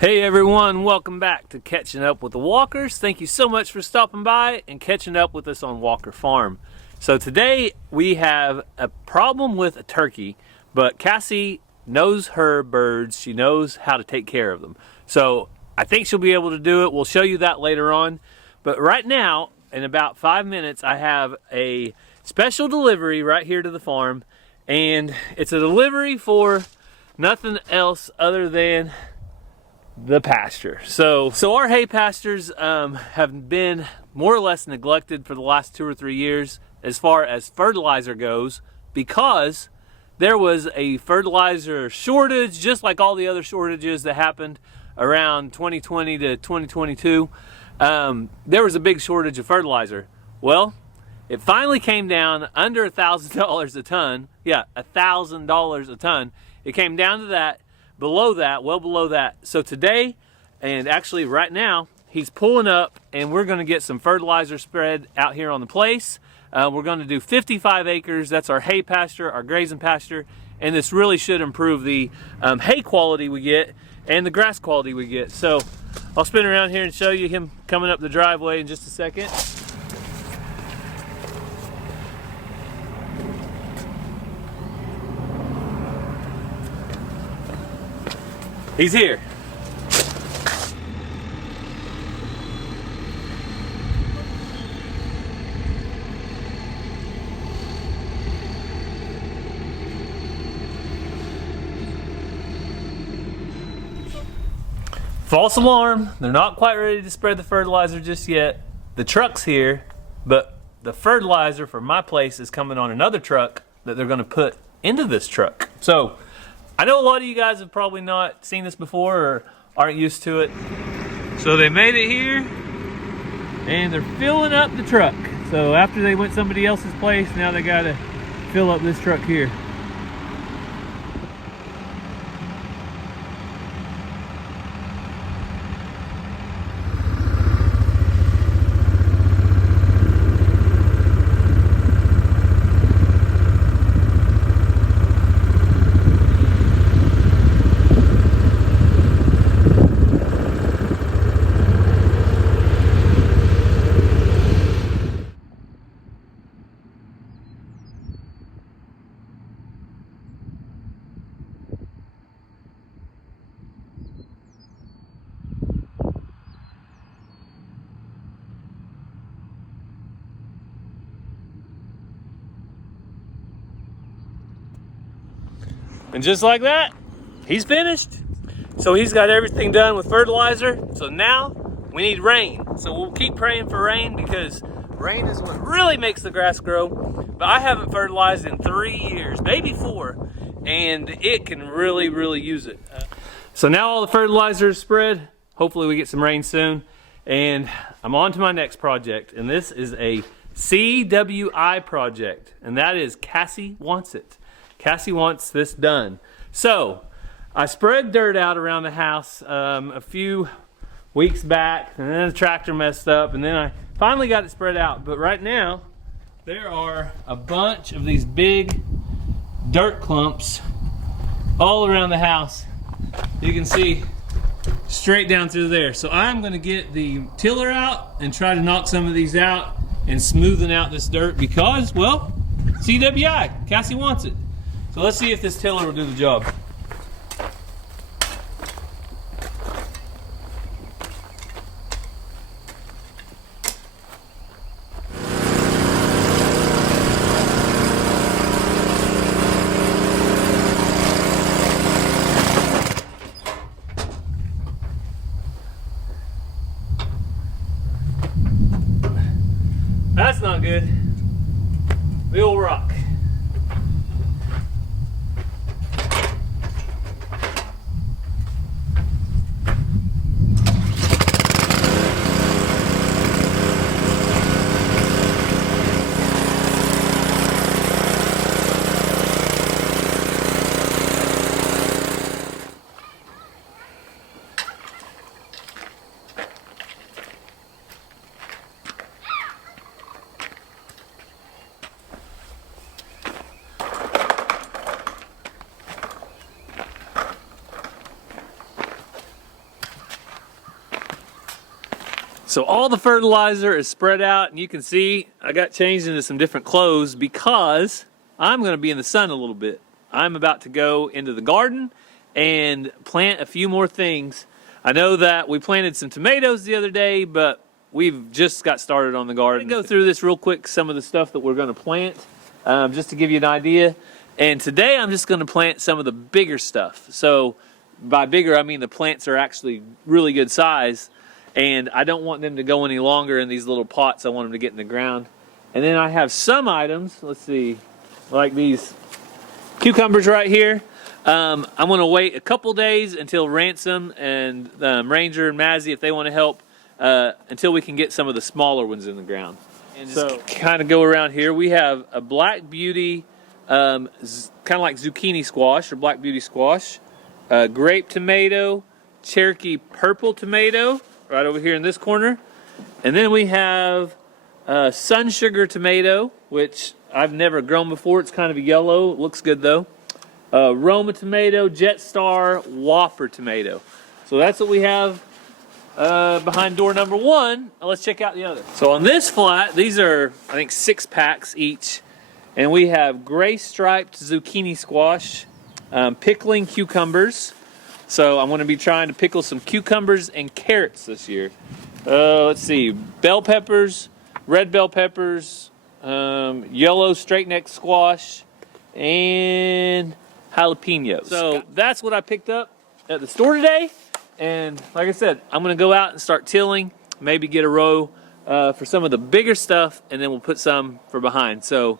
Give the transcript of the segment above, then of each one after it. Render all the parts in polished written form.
Hey everyone, welcome back to Catching Up with the Walkers. Thank you so much for stopping by and catching up with us on Walker Farm. So today we have a problem with a turkey, but Cassie knows her birds. She knows how to take care of them. So I think she'll be able to do it. We'll show you that later on. But right now, in about 5 minutes, I have a special delivery right here to the farm. And it's a delivery for nothing else other than the pasture. So our hay pastures have been more or less neglected for the last 2 or 3 years as far as fertilizer goes, because there was a fertilizer shortage, just like all the other shortages that happened around 2020 to 2022. There was a big shortage of fertilizer. Well, it finally came down under $1,000 a ton. Yeah, $1,000 a ton. It came down to that. Below that, well below that. So today, and actually right now, he's pulling up and we're gonna get some fertilizer spread out here on the place. We're gonna do 55 acres. That's our hay pasture, our grazing pasture. And this really should improve the hay quality we get and the grass quality we get. So I'll spin around here and show you him coming up the driveway in just a second. He's here. False alarm. They're not quite ready to spread the fertilizer just yet. The truck's here, but the fertilizer for my place is coming on another truck that they're going to put into this truck. So I know a lot of you guys have probably not seen this before or aren't used to it. So they made it here and they're filling up the truck. So after they went somebody else's place, now they gotta fill up this truck here. And just like that, he's finished. So he's got everything done with fertilizer. So now we need rain. So we'll keep praying for rain, because rain is what really makes the grass grow. But I haven't fertilized in 3 years, maybe 4, and it can really use it. So now all the fertilizer is spread. Hopefully we get some rain soon. And I'm on to my next project. And this is a CWI project. And that is Cassie Wants It. Cassie wants this done. So I spread dirt out around the house a few weeks back, and then the tractor messed up, and then I finally got it spread out. But right now, there are a bunch of these big dirt clumps all around the house. You can see straight down through there. So I'm gonna get the tiller out and try to knock some of these out and smoothen out this dirt, because, well, CWI, Cassie wants it. So let's see if this tiller will do the job. That's not good. The old rock. So all the fertilizer is spread out, and you can see I got changed into some different clothes because I'm going to be in the sun a little bit. I'm about to go into the garden and plant a few more things. I know that we planted some tomatoes the other day, but we've just got started on the garden. I'm going to go through this real quick, some of the stuff that we're going to plant, just to give you an idea. And today I'm just going to plant some of the bigger stuff. So by bigger, I mean the plants are actually really good size. And I don't want them to go any longer in these little pots. I want them to get in the ground. And then I have some items, let's see, like these cucumbers right here. I'm going to wait a couple days until Ransom and Ranger and Mazzy, if they want to help, until we can get some of the smaller ones in the ground. And so kind of go around here. We have a Black Beauty, kind of like zucchini squash or Black Beauty squash, grape tomato, Cherokee purple tomato, right over here in this corner. And then we have sun sugar tomato, which I've never grown before. It's kind of a yellow. It looks good though. Roma tomato, Jet Star, Whopper tomato. So that's what we have behind door number 1. Now let's check out the other. So on this flat, these are, I think, 6 packs each. And we have gray striped zucchini squash, pickling cucumbers. So I'm going to be trying to pickle some cucumbers and carrots this year. Let's see, bell peppers, red bell peppers, yellow straight neck squash, and jalapenos. So that's what I picked up at the store today. And like I said, I'm going to go out and start tilling, maybe get a row for some of the bigger stuff, and then we'll put some for behind. So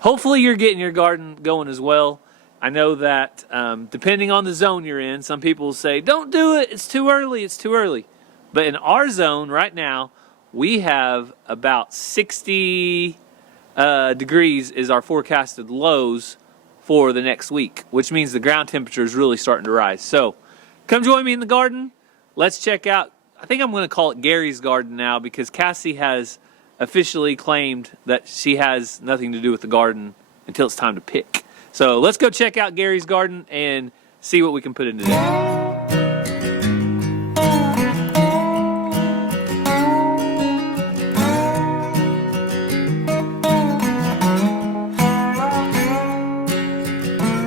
hopefully you're getting your garden going as well. I know that depending on the zone you're in, some people say, don't do it, it's too early, it's too early. But in our zone right now, we have about 60 degrees is our forecasted lows for the next week, which means the ground temperature is really starting to rise. So come join me in the garden. Let's check out, I think I'm going to call it Gary's garden now, because Cassie has officially claimed that she has nothing to do with the garden until it's time to pick. So let's go check out Gary's garden and see what we can put in today.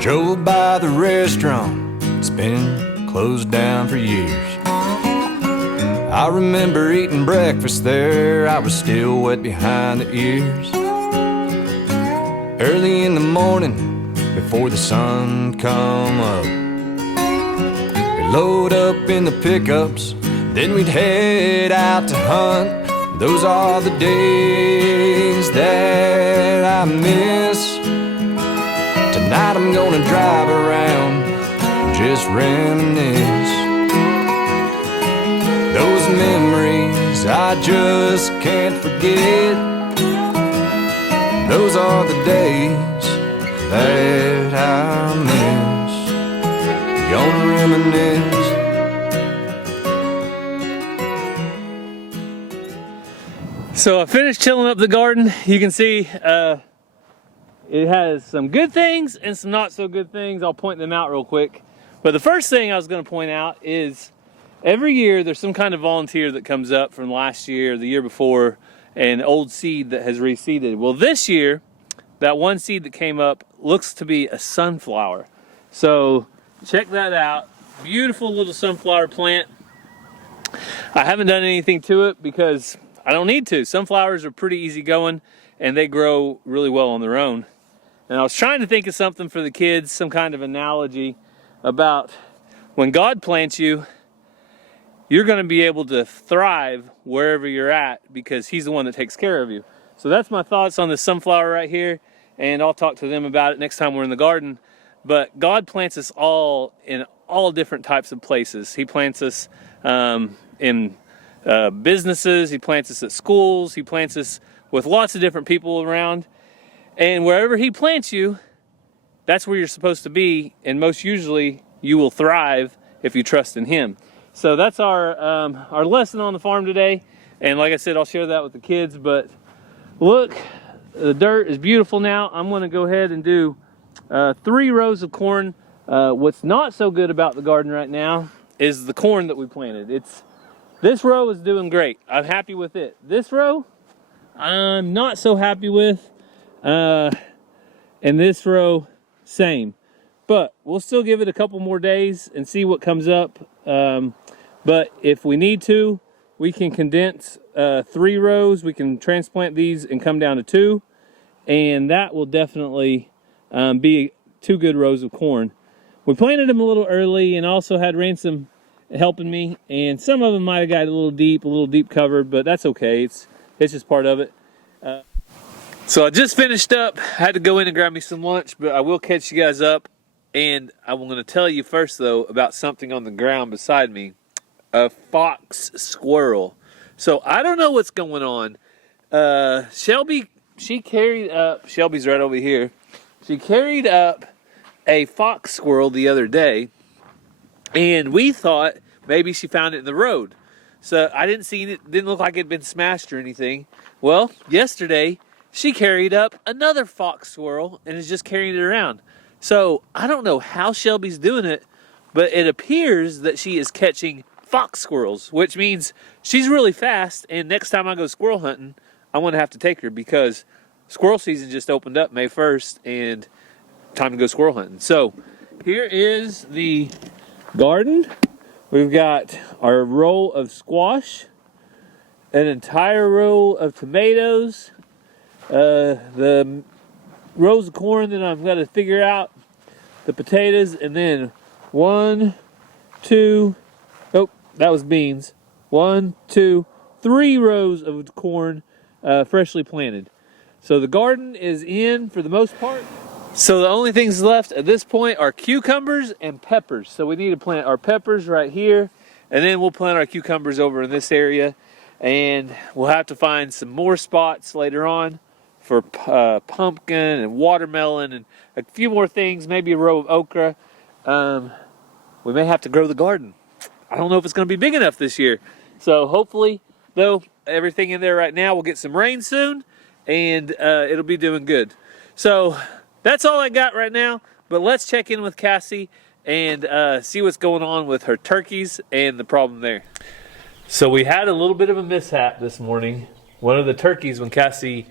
Drove by the restaurant, it's been closed down for years. I remember eating breakfast there, I was still wet behind the ears. Early in the morning, before the sun come up, we'd load up in the pickups, then we'd head out to hunt. Those are the days that I miss. Tonight I'm gonna drive around and just reminisce. Those memories I just can't forget. Those are the days that I miss. Gonna reminisce. So I finished tilling up the garden. You can see it has some good things and some not so good things. I'll point them out real quick. But the first thing I was going to point out is every year there's some kind of volunteer that comes up from last year, the year before, an old seed that has reseeded. Well, this year, that one seed that came up looks to be a sunflower. So check that out. Beautiful little sunflower plant. I haven't done anything to it because I don't need to. Sunflowers are pretty easy going and they grow really well on their own. And I was trying to think of something for the kids, some kind of analogy about when God plants you, you're going to be able to thrive wherever you're at because He's the one that takes care of you. So that's my thoughts on this sunflower right here, and I'll talk to them about it next time we're in the garden. But God plants us all in all different types of places. He plants us in businesses, He plants us at schools, He plants us with lots of different people around. And wherever He plants you, that's where you're supposed to be, and most usually you will thrive if you trust in Him. So that's our lesson on the farm today, and like I said, I'll share that with the kids. But look, the dirt is beautiful now. I'm going to go ahead and do 3 rows of corn. What's not so good about the garden right now is the corn that we planted. It's This row is doing great. I'm happy with it. This row, I'm not so happy with. And this row, same. But we'll still give it a couple more days and see what comes up. But if we need to, we can condense 3 rows. We can transplant these and come down to 2. And that will definitely be 2 good rows of corn. We planted them a little early and also had Ransom helping me. And some of them might have got a little deep covered, but that's okay. It's just part of it. So I just finished up. I had to go in and grab me some lunch, but I will catch you guys up. And I'm going to tell you first, though, about something on the ground beside me. A fox squirrel. So I don't know what's going on. Shelby, she carried up, Shelby's right over here. She carried up a fox squirrel the other day. And we thought maybe she found it in the road. So I didn't see it, didn't look like it had been smashed or anything. Well, yesterday, she carried up another fox squirrel and is just carrying it around. So I don't know how Shelby's doing it, but it appears that she is catching fox squirrels, which means she's really fast. And next time I go squirrel hunting, I'm going to have to take her because squirrel season just opened up May 1st and time to go squirrel hunting. So here is the garden. We've got our row of squash, an entire row of tomatoes, the rows of corn that I've got to figure out, the potatoes, and then 1, 2, oh, that was beans. 1, 2, 3 rows of corn freshly planted. So the garden is in for the most part. So the only things left at this point are cucumbers and peppers. So we need to plant our peppers right here, and then we'll plant our cucumbers over in this area. And we'll have to find some more spots later on for pumpkin and watermelon and a few more things, maybe a row of okra. We may have to grow the garden. I don't know if it's going to be big enough this year. So hopefully, though, everything in there right now will get some rain soon, and it'll be doing good. So that's all I got right now, but let's check in with Cassie and see what's going on with her turkeys and the problem there. So we had a little bit of a mishap this morning. One of the turkeys, when Cassie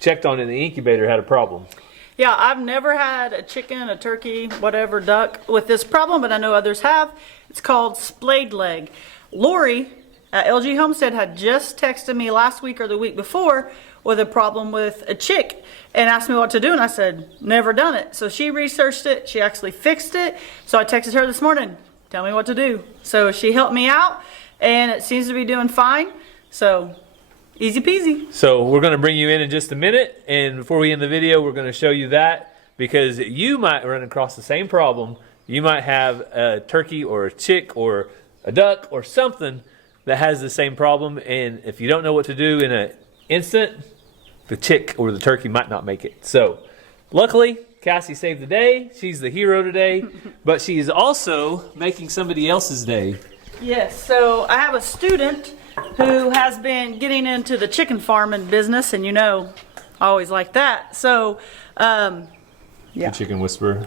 checked on it in the incubator, had a problem. Yeah, I've never had a chicken, a turkey, whatever, duck with this problem, but I know others have. It's called splayed leg. Lori at LG Homestead had just texted me last week or the week before with a problem with a chick and asked me what to do, and I said, never done it. So she researched it, she actually fixed it. So I texted her this morning, tell me what to do. So she helped me out, and it seems to be doing fine. So easy peasy. So we're going to bring you in just a minute, and before we end the video, we're going to show you that because you might run across the same problem. You might have a turkey or a chick or a duck or something that has the same problem, and if you don't know what to do in an instant, the chick or the turkey might not make it. So luckily, Cassie saved the day. She's the hero today, but she is also making somebody else's day. Yes, so I have a student who has been getting into the chicken farming business, and you know, I always like that. So, yeah. The chicken whisperer.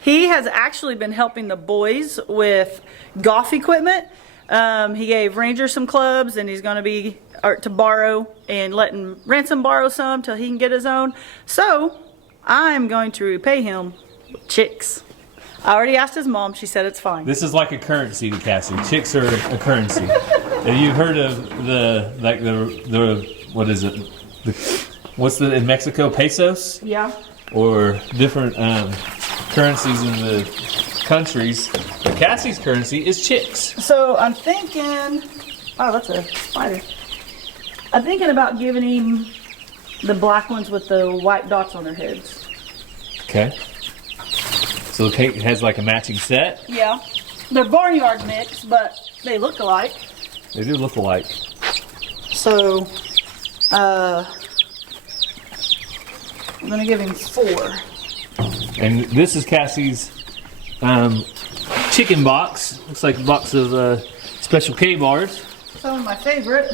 He has actually been helping the boys with golf equipment. He gave Ranger some clubs, and he's going to be to borrow and letting Ransom borrow some till he can get his own. So, I'm going to repay him with chicks. I already asked his mom. She said it's fine. This is like a currency to Cassie. Chicks are a currency. Have you heard of the what is it? What's the in Mexico, pesos? Yeah. Or different currencies in the countries. But Cassie's currency is chicks. So I'm thinking, oh, that's a spider. I'm thinking about giving him the black ones with the white dots on their heads. Okay. So the cake has like a matching set? Yeah. They're barnyard mix, but they look alike. They do look alike. So, I'm going to give him 4. And this is Cassie's chicken box. Looks like a box of Special K bars. Some of my favorite.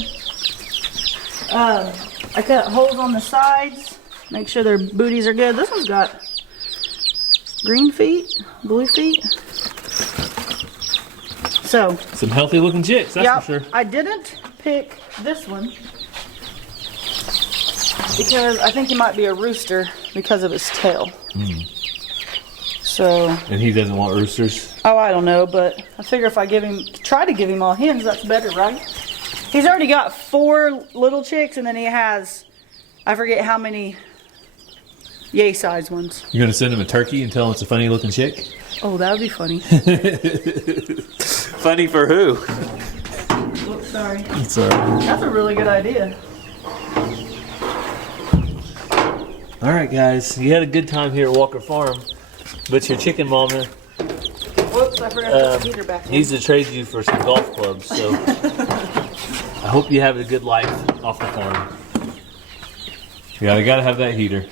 I cut holes on the sides. Make sure their booties are good. This one's got green feet, blue feet. So, Some healthy looking chicks, that's yep, for sure. I didn't pick this one because I think he might be a rooster because of his tail. So. And he doesn't want roosters? Oh, I don't know, but I figure if I try to give him all hens, that's better, right? He's already got 4 little chicks, and then he has, I forget how many yay size ones. You're gonna send him a turkey and tell him it's a funny looking chick? Oh, that would be funny. Funny for who? Oops, sorry. It's alright. That's a really good idea. Alright guys, you had a good time here at Walker Farm, but your chicken mama Whoops, I forgot to put the heater back in. needs to trade you for some golf clubs, so I hope you have a good life off the farm. Yeah, they gotta have that heater.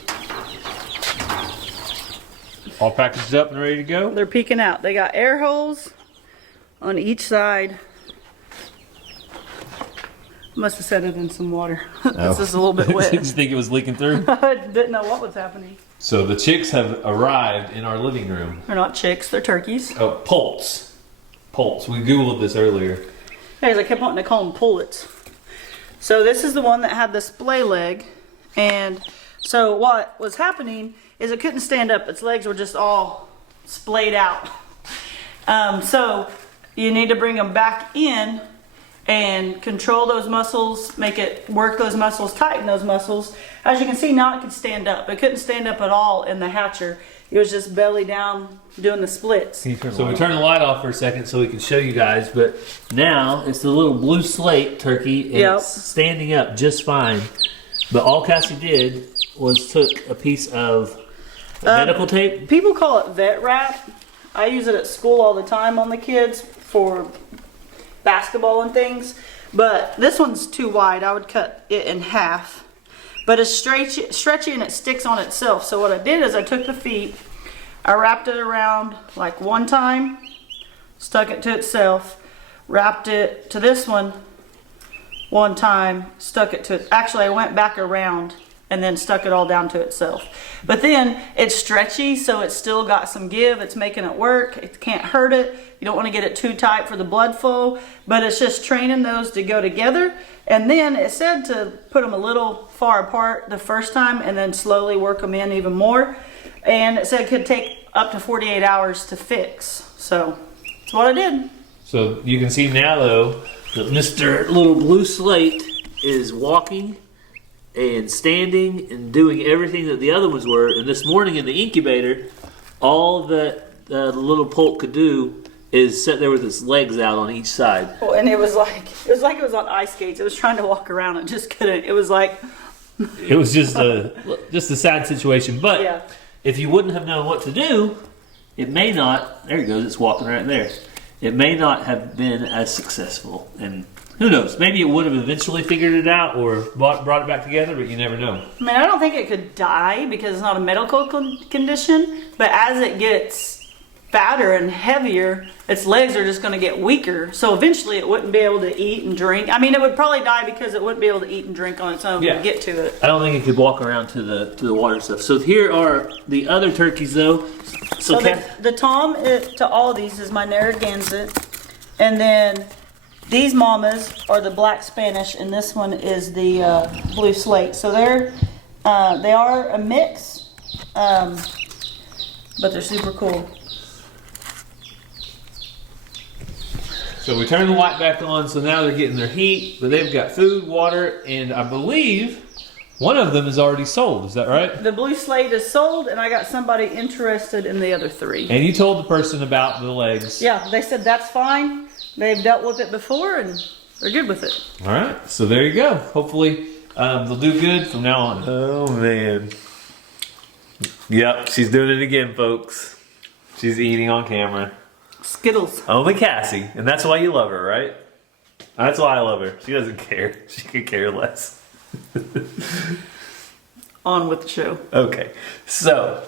All packaged up and ready to go? They're peeking out. They got air holes on each side. Must have set it in some water. It's just a little bit Did you wet. think it was leaking through? I didn't know what was happening. So the chicks have arrived in our living room. They're not chicks, they're turkeys. Oh, poults. Poults. We Googled this earlier. Guys, I kept wanting to call them pullets. So this is the one that had the splay leg. And so what was happening is it couldn't stand up. Its legs were just all splayed out. So you need to bring them back in and control those muscles, make it work those muscles, tighten those muscles. As you can see now it can stand up. It couldn't stand up at all in the hatcher. It was just belly down doing the splits. So we turn the light off for a second so we can show you guys, but now it's the little blue slate turkey and it's standing up just fine. But all Cassie did was took a piece of medical tape. People call it vet wrap. I use it at school all the time on the kids for basketball and things. But this one's too wide. I would cut it in half. But it's stretchy and it sticks on itself. So what I did is I took the feet, I wrapped it around like one time, stuck it to itself, wrapped it to this one time, stuck it to it. Actually, I went back around and then stuck it all down to itself. But then it's stretchy, so it's still got some give. It's making it work. It can't hurt it. You don't want to get it too tight for the blood flow, but it's just training those to go together. And then it said to put them a little far apart the first time and then slowly work them in even more. And it said it could take up to 48 hours to fix. So that's what I did. So you can see now though that Mr. Little Blue Slate is walking and standing and doing everything that the other ones were. And this morning in the incubator, all that the little poult could do is sit there with its legs out on each side. Oh, and it was like it was on ice skates. It was trying to walk around and just couldn't. It was like it was just a sad situation. But yeah. If you wouldn't have known what to do, it may not. There it goes. It's walking right there. It may not have been as successful. And who knows? Maybe it would have eventually figured it out or brought it back together, but you never know. I mean, I don't think it could die because it's not a medical condition. But as it gets fatter and heavier, its legs are just going to get weaker. So eventually it wouldn't be able to eat and drink. I mean, it would probably die because it wouldn't be able to eat and drink on its own to get to it. I don't think it could walk around to the water stuff. So here are the other turkeys, though. So the tom to all of these is my Narragansett. And then these mamas are the black Spanish, and this one is the blue slate. So they are a mix, but they're super cool. So we turn the light back on, so now they're getting their heat, but they've got food, water, and I believe one of them is already sold. Is that right? The blue slate is sold, and I got somebody interested in the other 3. And you told the person about the legs. Yeah, they said that's fine. They've dealt with it before, and they're good with it. All right, so there you go. Hopefully they'll do good from now on. Oh, man. Yep, she's doing it again, folks. She's eating on camera. Skittles. Only Cassie, and that's why you love her, right? That's why I love her. She doesn't care. She could care less. On with the show. Okay, so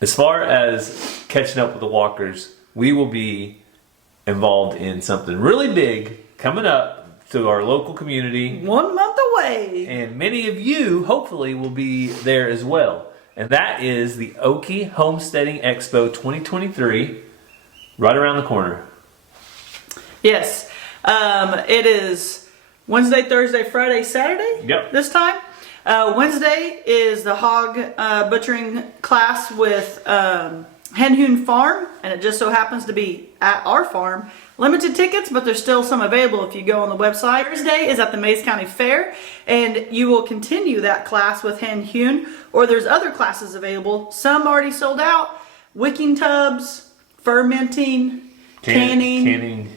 as far as catching up with the walkers, we will be involved in something really big coming up to our local community. 1 month away. And many of you, hopefully, will be there as well. And that is the Okie Homesteading Expo 2023. Right around the corner. Yes. It is Wednesday, Thursday, Friday, Saturday. Yep. This time. Wednesday is the hog butchering class with Hen Hoon Farm, and it just so happens to be at our farm. Limited tickets, but there's still some available if you go on the website. Thursday is at the Mays County Fair, and you will continue that class with Hen Hoon, or there's other classes available. Some already sold out. Wicking tubs, fermenting, canning.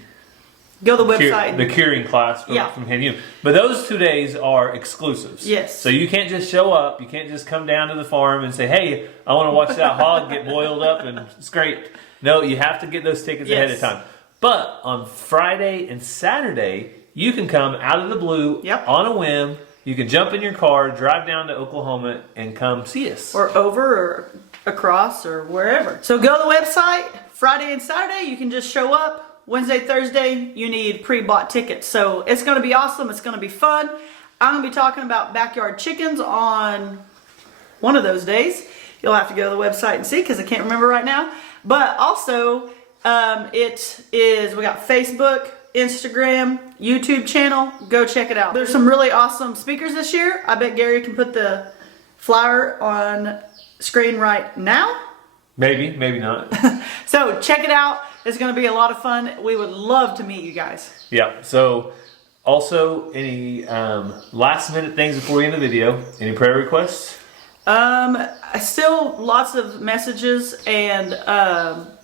Go to the website. The curing class from Hen Hoon. But those 2 days are exclusives. Yes. So you can't just show up. You can't just come down to the farm and say, hey, I want to watch that hog get boiled up and scraped. No, you have to get those tickets ahead of time. But on Friday and Saturday, you can come out of the blue on a whim. You can jump in your car, drive down to Oklahoma, and come see us. Or over or across or wherever. So go to the website. Friday and Saturday, you can just show up. Wednesday, Thursday, you need pre-bought tickets. So it's going to be awesome. It's going to be fun. I'm going to be talking about backyard chickens on one of those days. You'll have to go to the website and see because I can't remember right now. But also, we got Facebook, Instagram, YouTube channel. Go check it out. There's some really awesome speakers this year. I bet Gary can put the flyer on screen right now. Maybe, maybe not. So check it out. It's going to be a lot of fun. We would love to meet you guys. Yeah. So also, any last minute things before we end the video? Any prayer requests? Still lots of messages and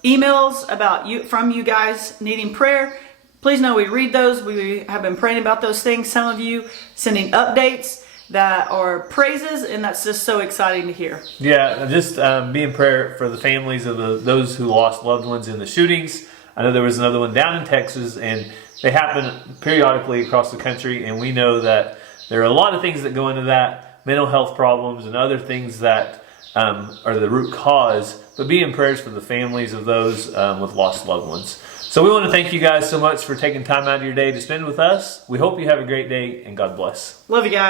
emails from you guys needing prayer. Please know we read those. We have been praying about those things. Some of you sending updates that are praises, and that's just so exciting to hear. Yeah, just be in prayer for the families of those who lost loved ones in the shootings. I know there was another one down in Texas, and they happen periodically across the country, and we know that there are a lot of things that go into that, mental health problems and other things that are the root cause, but be in prayers for the families of those with lost loved ones. So we want to thank you guys so much for taking time out of your day to spend with us. We hope you have a great day, and God bless. Love you guys.